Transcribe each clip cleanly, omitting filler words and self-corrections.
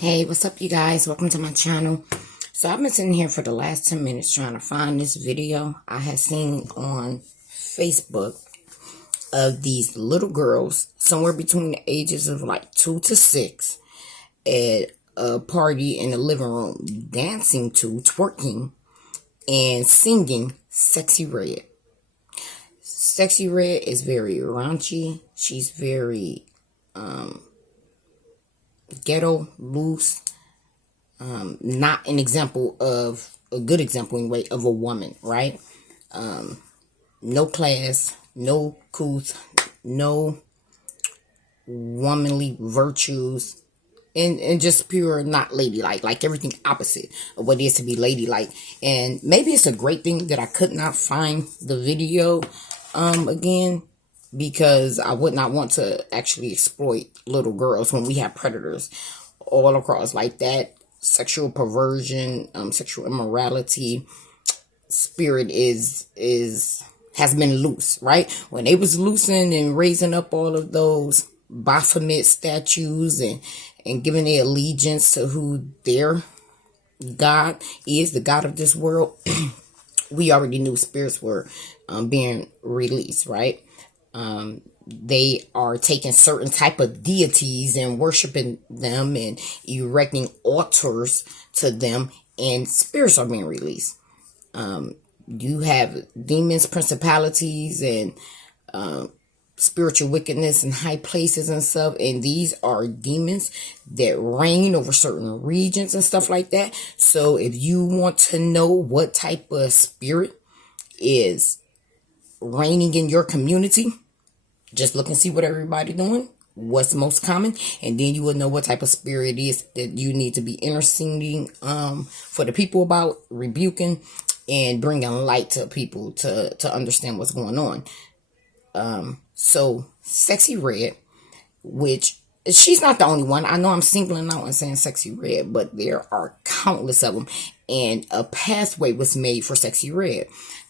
Hey, what's up, you guys? Welcome to my channel. So I've been sitting here for the last 10 minutes trying to find this video I had seen on Facebook of these little girls somewhere between the ages of like 2 to 6 at a party in the living room dancing to, twerking, and singing Sexy Red. Sexy Red is very raunchy. She's very ghetto, loose. Not an example of a good example anyway of a woman, right? No class, no couth, no womanly virtues, and just pure not ladylike, like everything opposite of what it is to be ladylike. And maybe it's a great thing that I could not find the video again, because I would not want to actually exploit little girls when we have predators all across like that. Sexual perversion, sexual immorality spirit has been loose, right? When they was loosing and raising up all of those Baphomet statues and giving their allegiance to who their God is, the God of this world, we already knew spirits were being released, right? They are taking certain type of deities and worshiping them and erecting altars to them, and spirits are being released. You have demons, principalities, and spiritual wickedness in high places and stuff, and these are demons that reign over certain regions and stuff like that. So if you want to know what type of spirit is reigning in your community, just look and see what everybody doing, what's most common, and then you will know what type of spirit it is that you need to be interceding for the people about, rebuking, and bringing light to people to understand what's going on. So Sexy Red, which she's not the only one. I know I'm singling out and saying Sexy Red, but there are countless of them, and a pathway was made for Sexy Red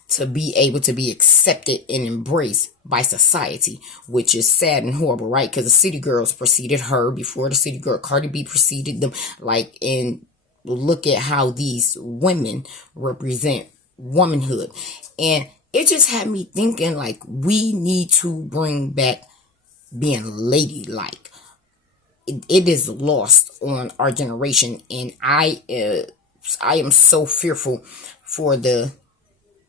to be able to be accepted and embraced by society, which is sad and horrible, right? Because the City Girls preceded her. Before the City Girl, Cardi B preceded them. Like, and look at how these women represent womanhood. And it just had me thinking, like, we need to bring back being ladylike. It is lost on our generation, and I am so fearful for the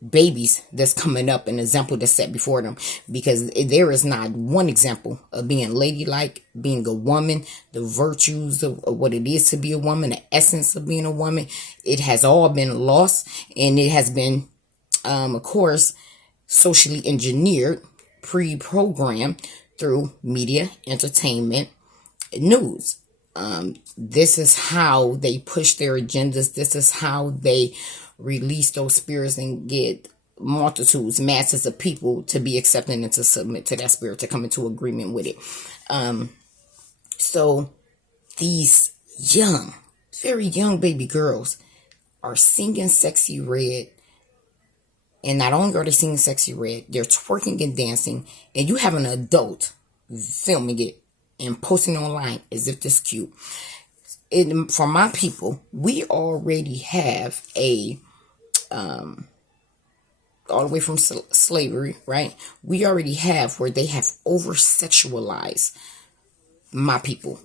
babies that's coming up, an example that's set before them, because there is not one example of being ladylike, being a woman, the virtues of what it is to be a woman, the essence of being a woman. It has all been lost, and it has been of course socially engineered, pre-programmed through media, entertainment, news. This is how they push their agendas. This is how they release those spirits and get multitudes, masses of people to be accepting and to submit to that spirit, to come into agreement with it. So these young, very young baby girls are singing Sexy Red. And not only are they singing Sexy Red, they're twerking and dancing, and you have an adult filming it and posting online as if this cute. For my people, we already have a all the way from slavery, right? We already have where they have over sexualized my people,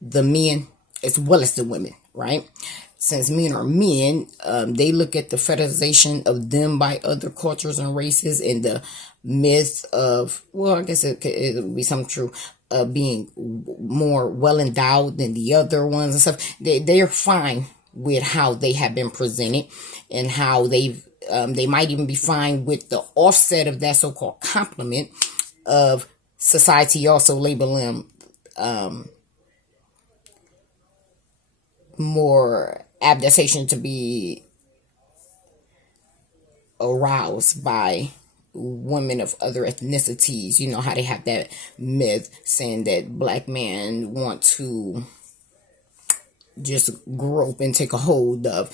the men as well as the women, right? Since men are men, they look at the fetishization of them by other cultures and races, and the myth of, well, I guess it would be some true, of being more well endowed than the other ones and stuff. They're fine with how they have been presented, and how they might even be fine with the offset of that so-called compliment of society also labeling them more adaptation to be aroused by women of other ethnicities. You know how they have that myth saying that black men want to just grope and take a hold of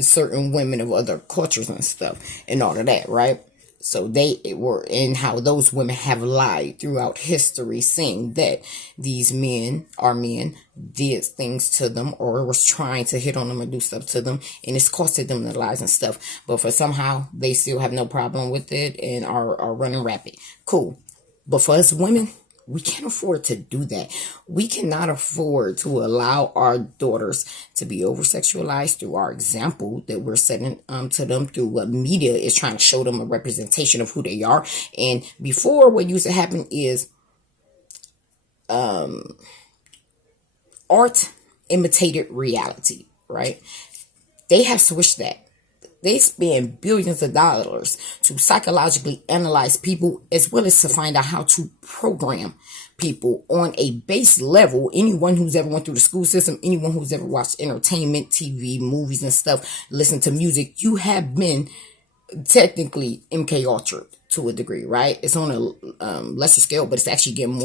certain women of other cultures and stuff and all of that, right? So they were, and how those women have lied throughout history, saying that these men, our men, did things to them or was trying to hit on them and do stuff to them, and it's costed them their lives and stuff. But for somehow they still have no problem with it and are running rapid. Cool. But for us women, we can't afford to do that. We cannot afford to allow our daughters to be over sexualized through our example that we're setting to them, through what media is trying to show them a representation of who they are. And before, what used to happen is art imitated reality, right? They have switched that. They spend billions of dollars to psychologically analyze people, as well as to find out how to program people on a base level. Anyone who's ever went through the school system, anyone who's ever watched entertainment, TV, movies and stuff, listened to music, you have been technically MK Ultra to a degree, right? It's on a lesser scale, but it's actually getting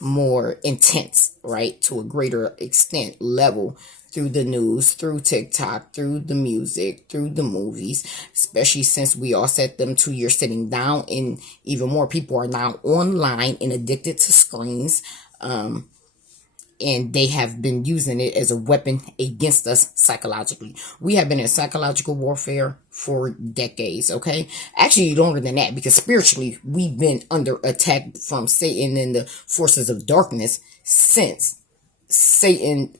more intense, right? To a greater extent level, through the news, through TikTok, through the music, through the movies, especially since we all set them to you're sitting down, and even more people are now online and addicted to screens. And they have been using it as a weapon against us psychologically. We have been in psychological warfare for decades, okay? Actually, longer than that, because spiritually, we've been under attack from Satan and the forces of darkness since Satan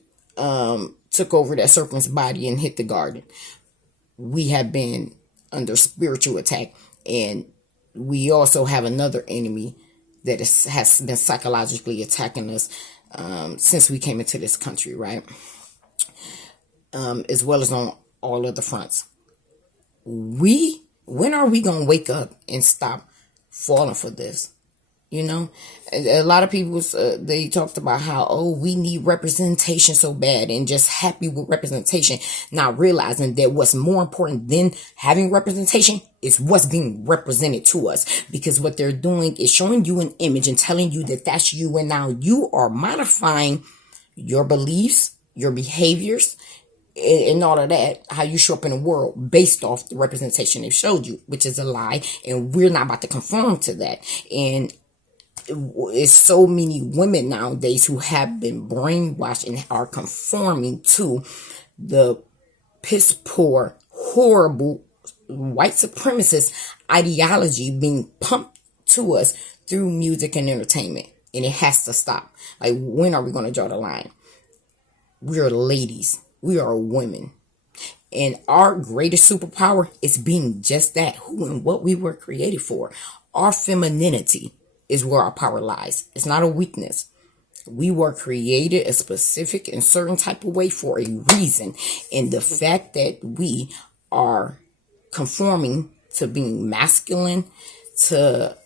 took over that serpent's body and hit the garden. We have been under spiritual attack, and we also have another enemy that has been psychologically attacking us since we came into this country, right? As well as on all other fronts. When are we going to wake up and stop falling for this? You know, a lot of people, they talked about how, oh, we need representation so bad, and just happy with representation, not realizing that what's more important than having representation is what's being represented to us. Because what they're doing is showing you an image and telling you that that's you, and now you are modifying your beliefs, your behaviors, and all of that, how you show up in the world based off the representation they showed you, which is a lie, and we're not about to conform to that. And it's so many women nowadays who have been brainwashed and are conforming to the piss poor, horrible white supremacist ideology being pumped to us through music and entertainment. And it has to stop. Like, when are we going to draw the line? We are ladies. We are women. And our greatest superpower is being just that, who and what we were created for. Our femininity is where our power lies. It's not a weakness. We were created a specific and certain type of way for a reason. And the fact that we are conforming to being masculine, to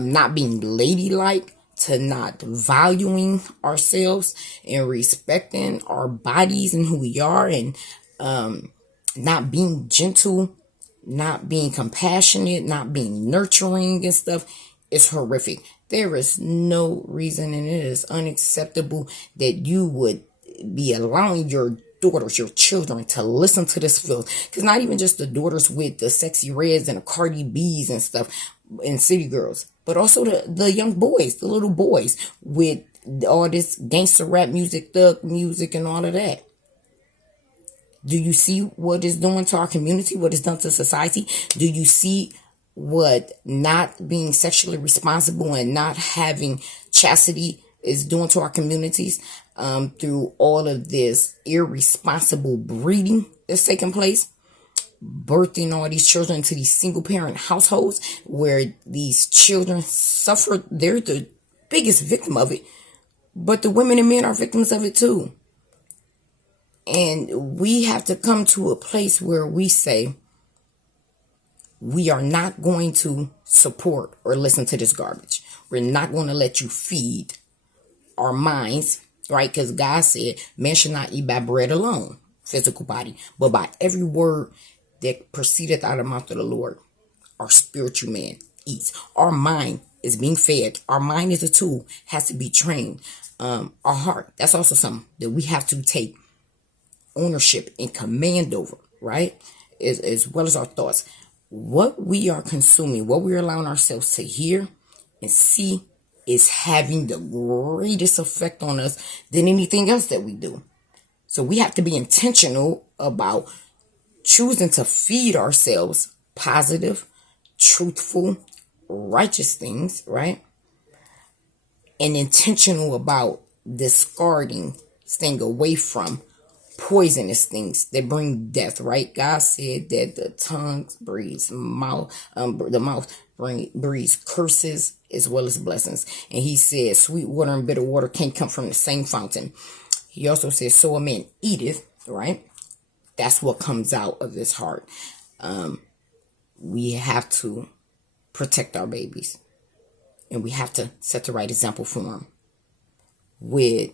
not being ladylike, to not valuing ourselves and respecting our bodies and who we are, and not being gentle, not being compassionate, not being nurturing and stuff, is horrific. There is no reason, and it is unacceptable that you would be allowing your daughters, your children, to listen to this filth. Because not even just the daughters with the sexy reds and the Cardi B's and stuff, and city girls, but also the young boys, the little boys, with all this gangster rap music, thug music, and all of that. Do you see what it's doing to our community? What it's done to society? Do you see what not being sexually responsible and not having chastity is doing to our communities, through all of this irresponsible breeding that's taking place, birthing all these children into these single parent households where these children suffer? They're the biggest victim of it, but the women and men are victims of it too. And we have to come to a place where we say, we are not going to support or listen to this garbage. We're not going to let you feed our minds, right? Because God said, man should not eat by bread alone, physical body, but by every word that proceedeth out of the mouth of the Lord. Our spiritual man eats. Our mind is being fed. Our mind is a tool, has to be trained. Our heart, that's also something that we have to take ownership and command over, right? As well as our thoughts. what we are consuming, what we're allowing ourselves to hear and see is having the greatest effect on us than anything else that we do. So we have to be intentional about choosing to feed ourselves positive, truthful, righteous things, right? And intentional about discarding, staying away from poisonous things that bring death, right? God said that the tongue breathes the mouth breathes curses as well as blessings. And he said sweet water and bitter water can't come from the same fountain. He also says, so a man eateth, right? That's what comes out of his heart. We have to protect our babies. And we have to set the right example for them. With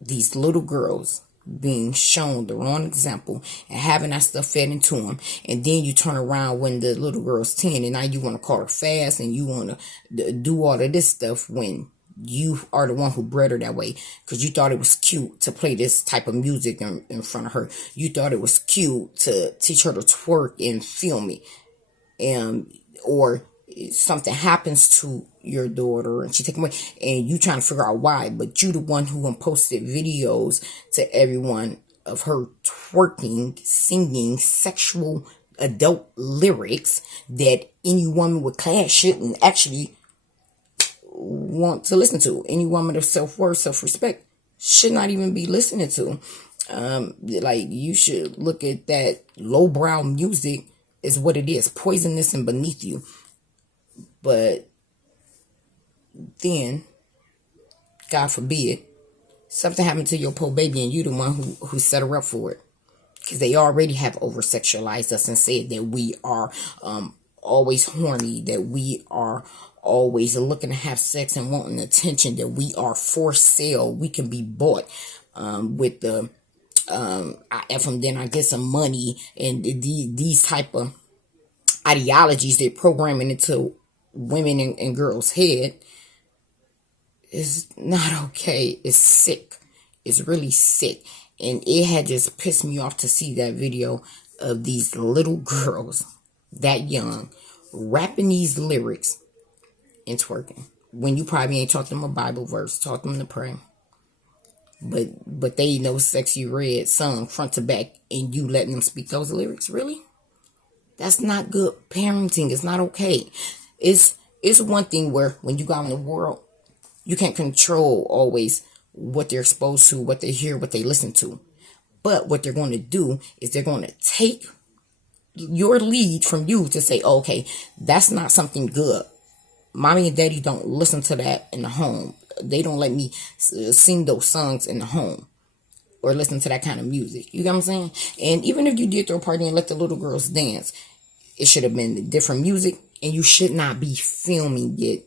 these little girls being shown the wrong example and having that stuff fed into them, and then you turn around when the little girl's 10 and now you want to call her fast and you want to do all of this stuff when you are the one who bred her that way because you thought it was cute to play this type of music in front of her. You thought it was cute to teach her to twerk and film it. Or something happens to your daughter and she take away and you trying to figure out why, but you the one who posted videos to everyone of her twerking, singing sexual adult lyrics that any woman with class shouldn't actually want to listen to. Any woman of self-worth, self-respect should not even be listening to. Like, you should look at that lowbrow music is what it is, poisonous and beneath you. But then, God forbid, something happened to your poor baby and you the one who set her up for it. Because they already have over-sexualized us and said that we are always horny, that we are always looking to have sex and wanting attention, that we are for sale, we can be bought with the I F them, then I get some money, and these type of ideologies they're programming into women and girls' head is not okay. It's sick. It's really sick. And it had just pissed me off to see that video of these little girls that young rapping these lyrics and twerking when you probably ain't taught them a Bible verse, taught them to pray. But they know sexy red song front to back and you letting them speak those lyrics. Really? That's not good parenting. It's not okay. It's one thing where when you go out in the world, you can't control always what they're exposed to, what they hear, what they listen to. But what they're going to do is they're going to take your lead from you to say, oh, okay, that's not something good. Mommy and daddy don't listen to that in the home. They don't let me sing those songs in the home or listen to that kind of music. You get what I'm saying? And even if you did throw a party and let the little girls dance, it should have been different music, and you should not be filming it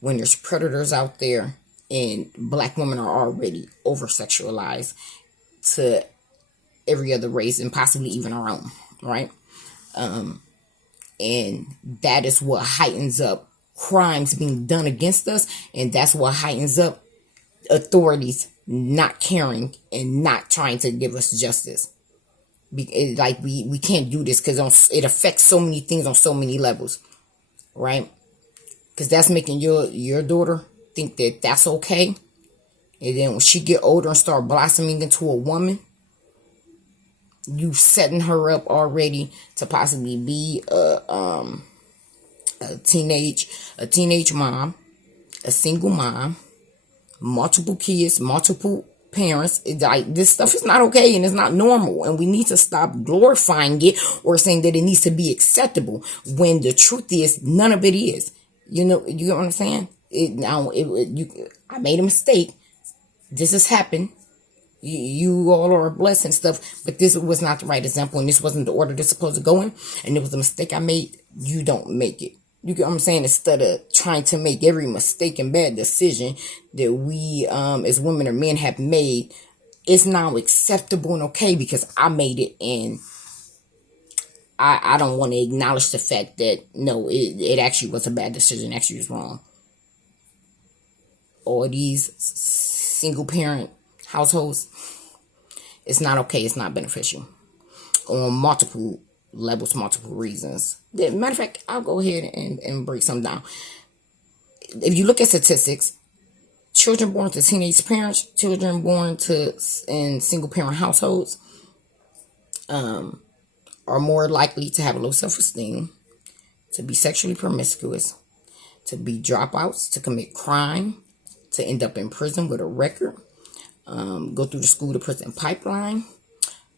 when there's predators out there and black women are already over-sexualized to every other race and possibly even our own, right? And that is what heightens up crimes being done against us, and that's what heightens up authorities not caring and not trying to give us justice. Like, we can't do this because it affects so many things on so many levels, right? Because that's making your daughter think that that's okay, and then when she get older and start blossoming into a woman, you setting her up already to possibly be a teenage mom, a single mom, multiple kids, multiple parents. Like, this stuff is not okay and it's not normal, and we need to stop glorifying it or saying that it needs to be acceptable when the truth is none of it is. You know, you know what I'm saying? I made a mistake. This has happened. You all are blessed and stuff, but this was not the right example, and this wasn't the order this supposed to go in, and it was a mistake I made. You don't make it. You get what I'm saying? Instead of trying to make every mistake and bad decision that we as women or men have made, it's now acceptable and okay because I made it, and I don't want to acknowledge the fact that no, it actually was a bad decision, actually was wrong. All these single parent households, it's not okay, it's not beneficial on multiple levels, multiple reasons. Matter of fact, I'll go ahead and break some down. If you look at statistics, children born to teenage parents, children born to in single parent households, are more likely to have low self-esteem, to be sexually promiscuous, to be dropouts, to commit crime, to end up in prison with a record, go through the school to prison pipeline,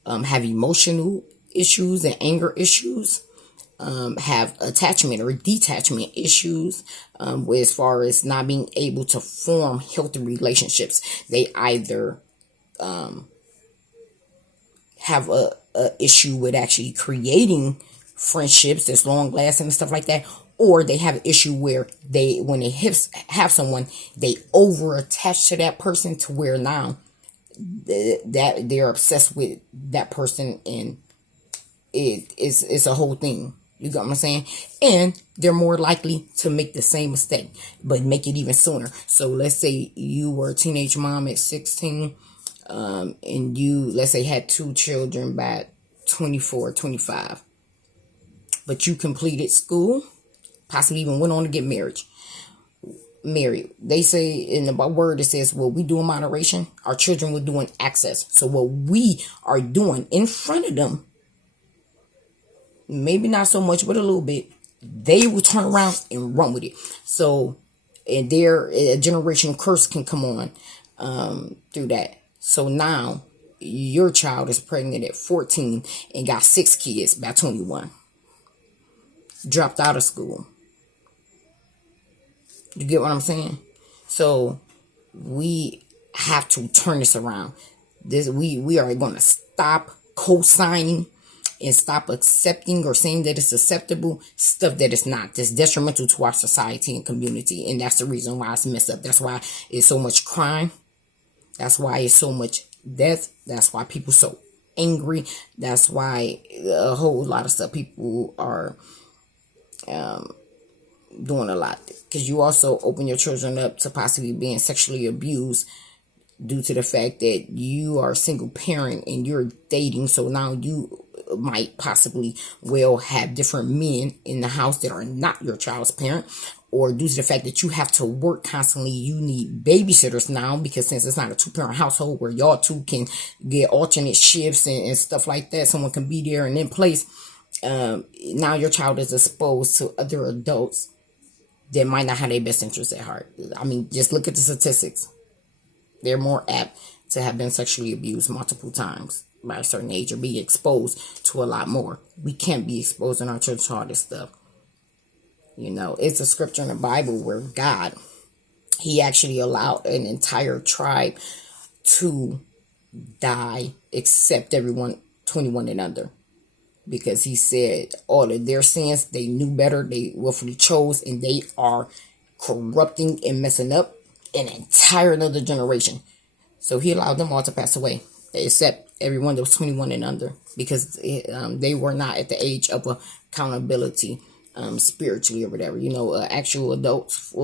have emotional issues and anger issues, have attachment or detachment issues, as far as not being able to form healthy relationships. They either have a issue with actually creating friendships that's long lasting and stuff like that, or they have an issue where when they have someone, they over attach to that person to where now that they're obsessed with that person, and it's a whole thing. You got what I'm saying? And they're more likely to make the same mistake, but make it even sooner. So let's say you were a teenage mom at 16, and you, let's say, had 2 children by 24, 25. But you completed school, possibly even went on to get married. They say in the word, it says, what we do in moderation, our children will do in excess. So what we are doing in front of them, maybe not so much, but a little bit, they will turn around and run with it. So, and a generational curse can come on through that. So now your child is pregnant at 14 and got 6 kids by 21. Dropped out of school. You get what I'm saying? So we have to turn this around. We are going to stop co-signing and stop accepting or saying that it's acceptable stuff that it's not. That's detrimental to our society and community. And that's the reason why it's messed up. That's why it's so much crime. That's why it's so much death. That's why people are so angry. That's why a whole lot of stuff people are doing a lot. Because you also open your children up to possibly being sexually abused due to the fact that you are a single parent and you're dating. So now you might possibly have different men in the house that are not your child's parent, or due to the fact that you have to work constantly, you need babysitters now, because since it's not a 2-parent household where y'all two can get alternate shifts and stuff like that, someone can be there and in place. Now your child is exposed to other adults that might not have their best interests at heart. I mean, just look at the statistics. They're more apt to have been sexually abused multiple times by a certain age, or be exposed to a lot more. We can't be exposing our children to all this stuff. You know, it's a scripture in the Bible where God, he actually allowed an entire tribe to die except everyone 21 and under. Because he said all of their sins, they knew better, they willfully chose, and they are corrupting and messing up an entire another generation. So he allowed them all to pass away, except everyone that was 21 and under, because they were not at the age of accountability spiritually or whatever. You know, actual adults'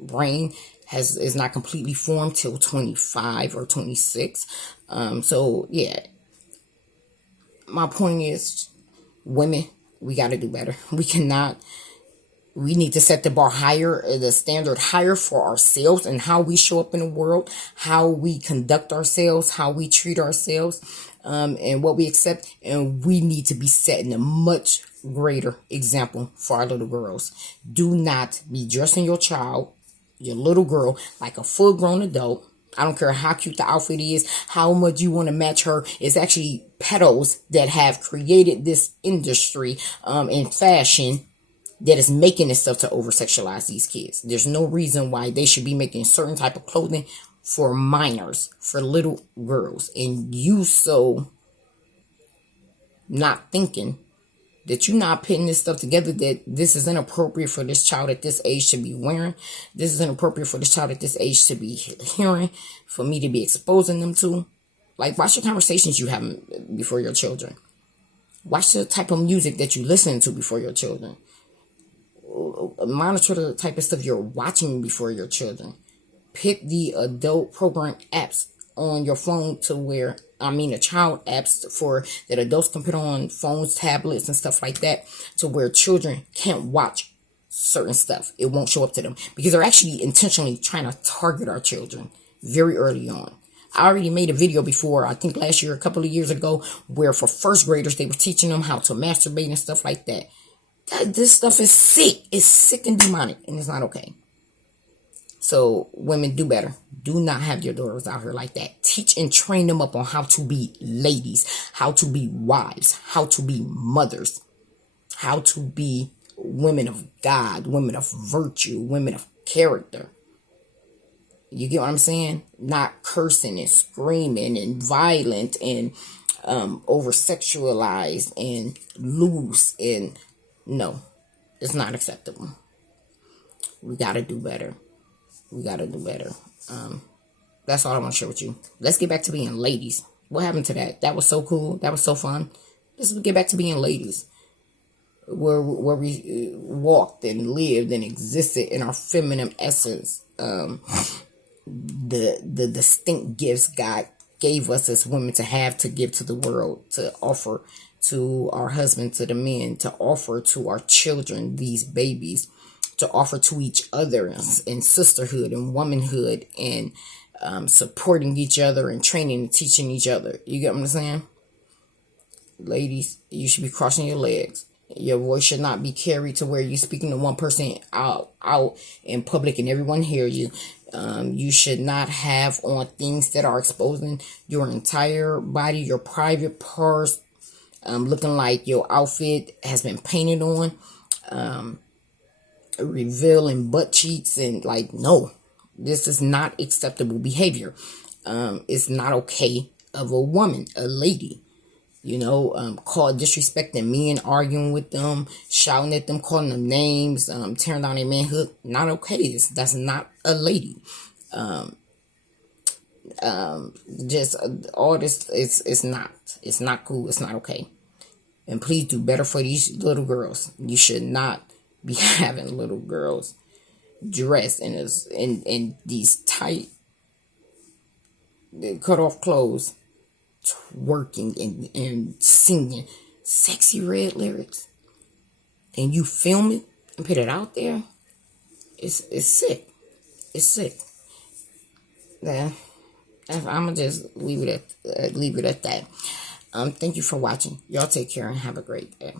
brain is not completely formed till 25 or 26. So yeah, my point is, women, we got to do better. We need to set the bar higher, the standard higher for ourselves, and how we show up in the world, how we conduct ourselves, how we treat ourselves, and what we accept. And we need to be setting a much greater example for our little girls. Do not be dressing your child, your little girl, like a full-grown adult. I don't care how cute the outfit is, how much you want to match her. It's actually pedos that have created this industry in fashion that is making itself to over-sexualize these kids. There's no reason why they should be making certain type of clothing for minors, for little girls. And you so not thinking that you're not putting this stuff together, that this is inappropriate for this child at this age to be wearing. This is inappropriate for this child at this age to be hearing, for me to be exposing them to. Like, watch the conversations you have before your children. Watch the type of music that you listen to before your children. Monitor the type of stuff you're watching before your children. Pick the adult program apps on your phone to where the child apps for that adults can put on phones, tablets, and stuff like that, to where children can't watch certain stuff. It won't show up to them because they're actually intentionally trying to target our children very early on. I already made a video before, I think last year, a couple of years ago, where for first graders, they were teaching them how to masturbate and stuff like that. This stuff is sick. It's sick and demonic, and it's not okay. So women, do better. Do not have your daughters out here like that. Teach and train them up on how to be ladies, how to be wives, how to be mothers, how to be women of God, women of virtue, women of character. You get what I'm saying? Not cursing and screaming and violent and over sexualized and loose. And no, it's not acceptable. We got to do better. We got to do better. That's all I want to share with you. Let's get back to being ladies. What happened to that? That was so cool. That was so fun. Let's get back to being ladies. Where we walked and lived and existed in our feminine essence. The distinct gifts God gave us as women to have, to give to the world, to offer to our husbands, to the men, to offer to our children, these babies, to offer to each other in sisterhood and womanhood, and supporting each other and training and teaching each other. You get what I'm saying? Ladies, you should be crossing your legs. Your voice should not be carried to where you're speaking to one person out in public and everyone hear you. You should not have on things that are exposing your entire body, your private parts, looking like your outfit has been painted on, revealing butt cheeks, and like, no, this is not acceptable behavior. It's not okay of a woman, a lady. Disrespecting men, arguing with them, shouting at them, calling them names, tearing down their manhood. Not okay. That's not a lady. Just all this, it's not cool. It's not okay. And please do better for these little girls. You should not be having little girls dressed in these tight, cut off clothes, twerking and singing sexy red lyrics, and you film it and put it out there. It's sick. It's sick. Yeah, I'm gonna just leave it at that. Thank you for watching. Y'all take care and have a great day.